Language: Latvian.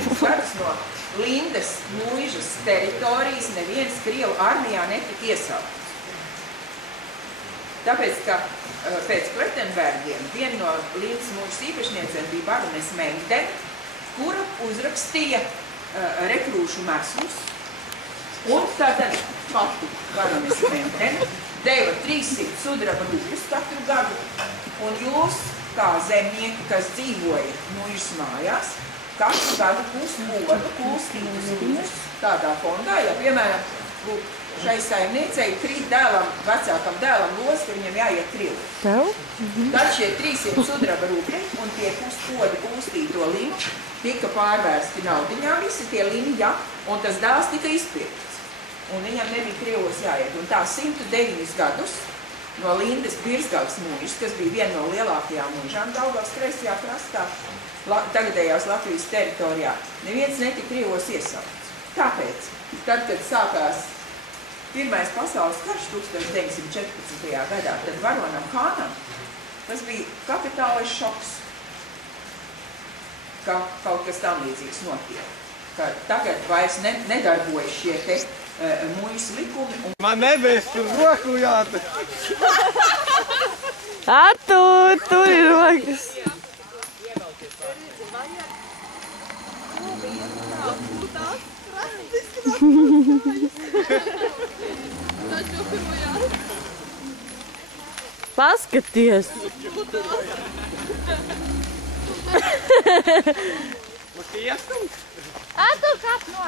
devītus gadus no Lindes mūžas teritorijas neviens Krievu armijā netika iesaukts. Tāpēc, ka pēc Kletenbergiem viena no Lindes mūžas īpašniecēm bija baronese Mengdene, kura uzrakstīja rekrūšu meslus, un tātad pati baronese Mengdene deva 300 sudraba rubļus katru gadu, un jūs, kā zemnieki, kas dzīvoja mūžas mājās, katru gadu kūstītus rubļus tādā fondā, ja, piemēram, šai saimniecei krīt vecākam dēlam los, ka viņam jāiet Krievu. Tad šie 300 sudraba rubļi un tie poda kūstīto linu tika pārvērsti naudiņā, visi tie lini, ja, un tas dēls tika izpirkts. Un viņam nebija Krievos jāiet. Un tā 109 gadus no Lindes Birzgavas mūžas, kas bija viena no lielākajām mūžām Daugavas kreisajā krastā, tagadējās Latvijas teritorijā, neviens netika Krievos iesaukts. Tāpēc, tad, kad sākās Pirmais pasaules karš 1914. gadā, tad varonam Hānam tas bija kapitālais šoks, ka kaut kas tam līdzīgs notiek. Ka tagad vairs nedarbojas šie te mūžas likumi. Man nebēs tur roku jāta. Artur, tur ir rokas. Paskaties! Muss die erst kommen? Artur, kāp no!